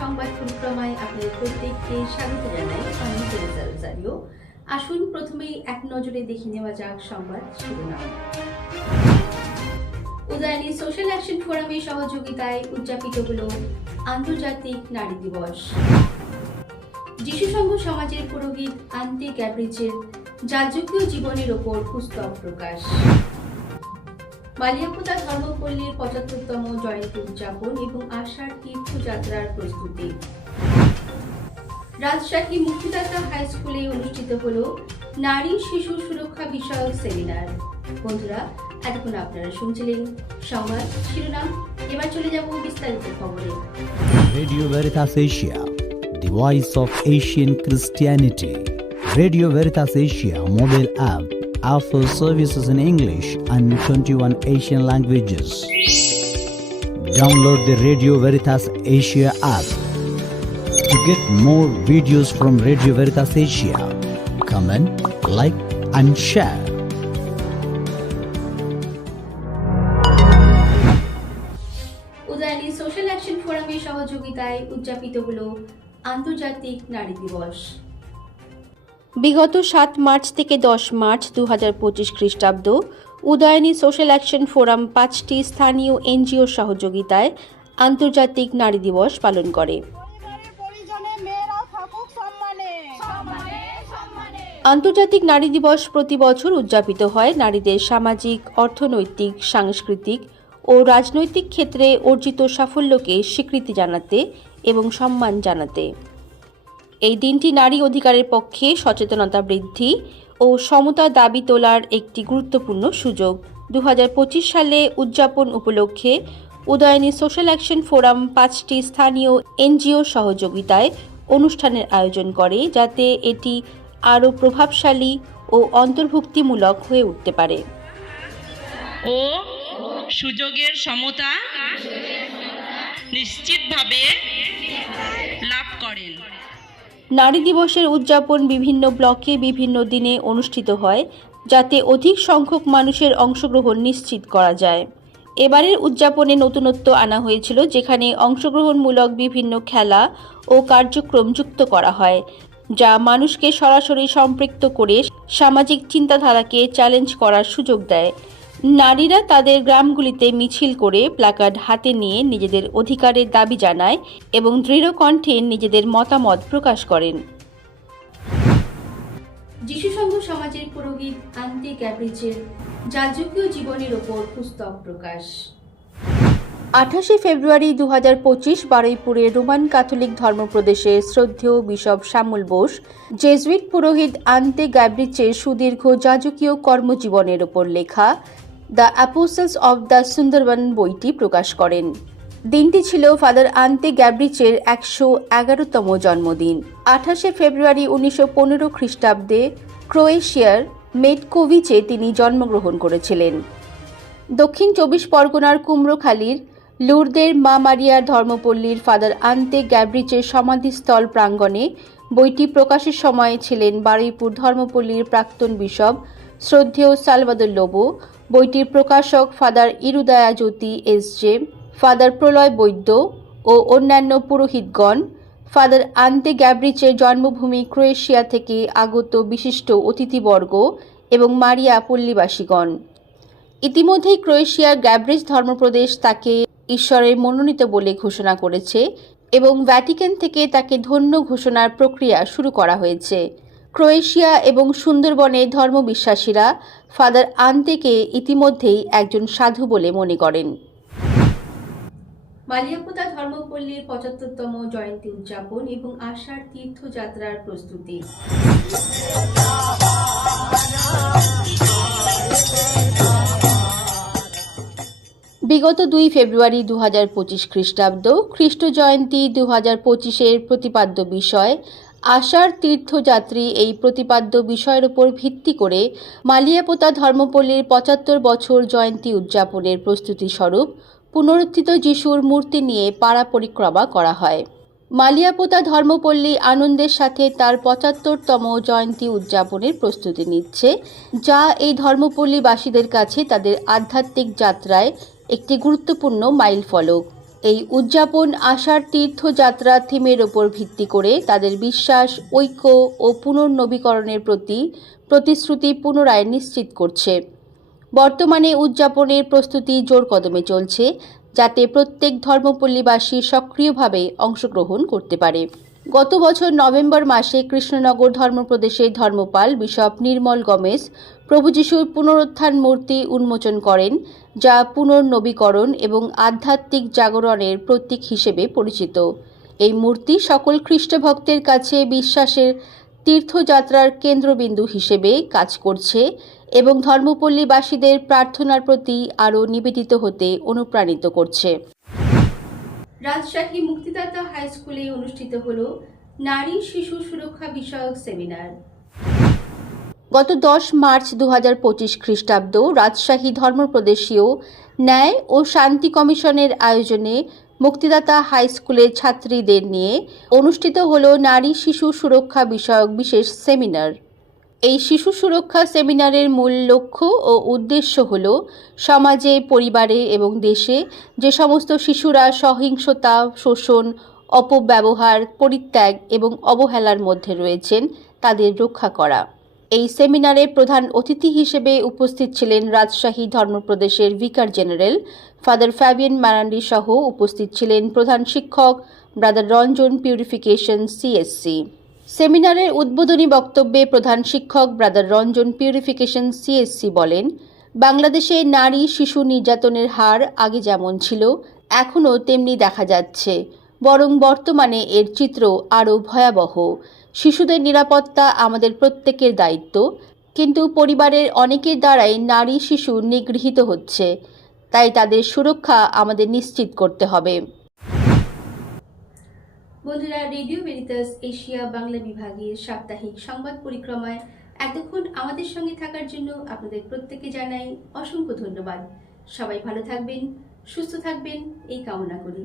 সংবাদ পরিক্রমায় আপনাদের প্রত্যেককে স্বাগত জানাই। আমি তেরেজা রোজারিও। আসুন প্রথমেই এক নজরে দেখে নেওয়া যাক সংবাদ শিরোনাম। উদয়নী সোশ্যাল অ্যাকশন ফোরামের সহযোগিতায় উদযাপিত হল আন্তর্জাতিক নারী দিবস। যিশু সংঘ সমাজের পুরোহিত আন্তে গ্যাব্রিজের যাজকীয় জীবনের ওপর পুস্তক প্রকাশ। মালিয়াপুতা ধর্মপল্লীর পঁচাত্তরতম জয়ন্তী উদযাপন এবং আষাঢ় তীর্থযাত্রার প্রস্তুতি রাজশাহী মুক্তিদাতা হাই স্কুলে অনুষ্ঠিত হল নারী শিশু সুরক্ষা বিষয়ক সেমিনার বন্ধুরা এতক্ষণ আপনারা শুনছিলেন সংবাদ শিরোনাম এবার চলে যাব বিস্তারিত খবরে Radio Veritas Asia, the voice of Asian Christianity. Radio Veritas Asia mobile app offers services in English and 21 Asian languages. Download the Radio Veritas Asia app to get more videos from Radio Veritas Asia. Comment, like, and share. Udayani social action ফোরামের সহযোগিতায় উদযাপিত হল আন্তর্জাতিক নারী দিবস বিগত সাত March থেকে দশ মার্চ দু হাজার পঁচিশ খ্রিস্টাব্দ উদয়নী সোশ্যাল অ্যাকশন ফোরাম পাঁচটি স্থানীয় এনজিওর সহযোগিতায় আন্তর্জাতিক নারী দিবস পালন করে। আন্তর্জাতিক নারী দিবস প্রতি বছর উদযাপিত হয় নারীদের সামাজিক, অর্থনৈতিক, সাংস্কৃতিক ও রাজনৈতিক ক্ষেত্রে অর্জিত সাফল্যকে স্বীকৃতি জানাতে এবং সম্মান জানাতে। এই দিনটি নারী অধিকারের পক্ষে সচেতনতা বৃদ্ধি ও সমতা দাবি তোলার একটি গুরুত্বপূর্ণ সুযোগ। দু হাজার পঁচিশ সালে উদযাপন উপলক্ষে উদয়নী সোশ্যাল অ্যাকশন ফোরাম পাঁচটি স্থানীয় এনজিও সহযোগিতায় অনুষ্ঠানের আয়োজন করে, যাতে এটি আরও প্রভাবশালী ও অন্তর্ভুক্তিমূলক হয়ে উঠতে পারে। ও সুযোগের সমতা নিশ্চিতভাবে লাভ করেন। নারী দিবসের উদযাপন বিভিন্ন ব্লকে বিভিন্ন দিনে অনুষ্ঠিত হয়, যাতে অধিক সংখ্যক মানুষের অংশগ্রহণ নিশ্চিত করা যায়। এবারের উদযাপনে নতুনত্ব আনা হয়েছিল, যেখানে অংশগ্রহণমূলক বিভিন্ন খেলা ও কার্যক্রম যুক্ত করা হয়, যা মানুষকে সরাসরি সম্পৃক্ত করে সামাজিক চিন্তাধারাকে চ্যালেঞ্জ করার সুযোগ দেয়। নারীরা তাদের গ্রামগুলিতে মিছিল করে প্লাকার্ড হাতে নিয়ে নিজেদের অধিকারের দাবি জানায় এবং দৃঢ় কণ্ঠে নিজেদের মতামত প্রকাশ করেন। যিশু সংঘ সমাজের পুরোহিত আন্তে গ্যাব্রিজের যাজকীয় জীবনের ওপর পুস্তক প্রকাশ। আঠাশে ফেব্রুয়ারি দু হাজার পঁচিশ বারুইপুরে রোমান ক্যাথলিক ধর্মপ্রদেশের শ্রদ্ধেয় বিশপ শ্যামল বোস জেজুইট পুরোহিত আন্তে গ্যাব্রিচের সুদীর্ঘ যাজকীয় কর্মজীবনের ওপর লেখা the apostles of the Sundarban বইটি প্রকাশ করেন। দিনটি ছিল ফাদার আন্তে গ্যাব্রিচের একশো এগারোতম জন্মদিন। আঠাশে ফেব্রুয়ারি উনিশশো পনেরো খ্রিস্টাব্দে ক্রোয়েশিয়ার মেটকোভিচে তিনি জন্মগ্রহণ করেছিলেন। দক্ষিণ চব্বিশ পরগনার কুমড়োখালীর লুরদের মা মারিয়ার ধর্মপল্লীর ফাদার আন্তে গ্যাব্রিচের সমাধিস্থল প্রাঙ্গণে বইটি প্রকাশের সময় ছিলেন বারুইপুর ধর্মপল্লীর প্রাক্তন বিশপ শ্রদ্ধেয় সালভাদর লোবো বইটির প্রকাশক father Irudaya Jyoti S J, father Pralay Baidya ও অন্যান্য পুরোহিতগণ, ফাদার আন্তে গ্যাব্রিচের জন্মভূমি ক্রোয়েশিয়া থেকে আগত বিশিষ্ট অতিথিবর্গ এবং মারিয়া পল্লীবাসীগণ। ইতিমধ্যেই ক্রোয়েশিয়ার গ্যাব্রিজ ধর্মপ্রদেশ তাকে ঈশ্বরের মনোনীত বলে ঘোষণা করেছে এবং ভ্যাটিকান থেকে তাকে ধন্য ঘোষণার প্রক্রিয়া শুরু করা হয়েছে। ক্রোয়েশিয়া এবং সুন্দরবনে ধর্মবিশ্বাসীরা ফাদার আন্তেকে ইতিমধ্যেই একজন সাধু বলে মনে করেন। মালিয়াপুতা ধর্মপল্লীর পঁচাত্তরতম জয়ন্তী উদযাপন এবং আষাঢ় তীর্থযাত্রার প্রস্তুতি। বিগত দুই ফেব্রুয়ারি দু হাজার পঁচিশ খ্রিস্টাব্দ খ্রিস্ট জয়ন্তী দু হাজার পঁচিশের প্রতিপাদ্য বিষয় আষাঢ় তীর্থযাত্রী এই প্রতিপাদ্য বিষয়ের উপর ভিত্তি করে মালিয়াপোতা ধর্মপল্লীর পঁচাত্তর বছর জয়ন্তী উদযাপনের প্রস্তুতি স্বরূপ পুনরুত্থিত যিশুর মূর্তি নিয়ে পাড়া পরিক্রমা করা হয়। মালিয়াপোতা ধর্মপল্লী আনন্দের সাথে তার পঁচাত্তরতম জয়ন্তী উদযাপনের প্রস্তুতি নিচ্ছে, যা এই ধর্মপল্লীবাসীদের কাছে তাদের আধ্যাত্মিক যাত্রায় একটি গুরুত্বপূর্ণ মাইল ফলক এই উদযাপন আশার তীর্থযাত্রা থিমের ওপর ভিত্তি করে তাদের বিশ্বাস, ঐক্য ও পুনর্নবীকরণের প্রতি প্রতিশ্রুতি পুনরায় নিশ্চিত করছে। বর্তমানে উদযাপনের প্রস্তুতি জোর কদমে চলছে, যাতে প্রত্যেক ধর্মপল্লীবাসী সক্রিয়ভাবে অংশগ্রহণ করতে পারে। গত বছর নভেম্বর মাসে কৃষ্ণনগর ধর্মপ্রদেশের ধর্মপাল বিশপ নির্মল গমেশ প্রভু যিশুর পুনরুত্থান মূর্তি উন্মোচন করেন, যা পুনর্নবীকরণ এবং আধ্যাত্মিক জাগরণের প্রতীক হিসেবে পরিচিত। এই মূর্তি সকল খ্রিস্টভক্তের কাছে বিশ্বাসের তীর্থযাত্রার কেন্দ্রবিন্দু হিসেবে কাজ করছে এবং ধর্মপল্লীবাসীদের প্রার্থনার প্রতি আরও নিবেদিত হতে অনুপ্রাণিত করছে। রাজশাহী মুক্তিদাতা হাই স্কুলে অনুষ্ঠিত হল নারী শিশু সুরক্ষা বিষয়ক সেমিনার। গত দশ মার্চ দু হাজার পঁচিশ খ্রিস্টাব্দ রাজশাহী ধর্মপ্রদেশীয় ন্যায় ও শান্তি কমিশনের আয়োজনে মুক্তিদাতা হাই স্কুলের ছাত্রীদের নিয়ে অনুষ্ঠিত হল নারী শিশু সুরক্ষা বিষয়ক বিশেষ সেমিনার। এই শিশু সুরক্ষা সেমিনারের মূল লক্ষ্য ও উদ্দেশ্য হল সমাজে, পরিবারে এবং দেশে যে সমস্ত শিশুরা সহিংসতা, শোষণ, অপব্যবহার, পরিত্যাগ এবং অবহেলার মধ্যে রয়েছেন, তাদের রক্ষা করা। এই সেমিনারে প্রধান অতিথি হিসেবে উপস্থিত ছিলেন Rajshahi ধর্মপ্রদেশের vicar general father Fabian Marandi সহ উপস্থিত ছিলেন প্রধান শিক্ষক ব্রাদার রঞ্জন পিউরিফিকেশন সিএসসি সেমিনারের উদ্বোধনী বক্তব্যে প্রধান শিক্ষক ব্রাদার রঞ্জন পিউরিফিকেশন সিএসসি বলেন, বাংলাদেশে নারী শিশু নির্যাতনের হার আগে যেমন ছিল, এখনও তেমনি দেখা যাচ্ছে। বরং বর্তমানে এর চিত্র আরও ভয়াবহ। শিশুদের নিরাপত্তা আমাদের প্রত্যেকের দায়িত্ব, কিন্তু পরিবারের অনেকের দ্বারাই নারী শিশু নিগৃহীত হচ্ছে। তাই তাদের সুরক্ষা আমাদের নিশ্চিত করতে হবে। বন্ধুরা, রেডিও মেরিতাস এশিয়া বাংলা বিভাগের সাপ্তাহিক সংবাদ পরিক্রমায় এতক্ষণ আমাদের সঙ্গে থাকার জন্য আপনাদের প্রত্যেকে জানাই অসংখ্য ধন্যবাদ। সবাই ভালো থাকবেন, সুস্থ থাকবেন, এই কামনা করি।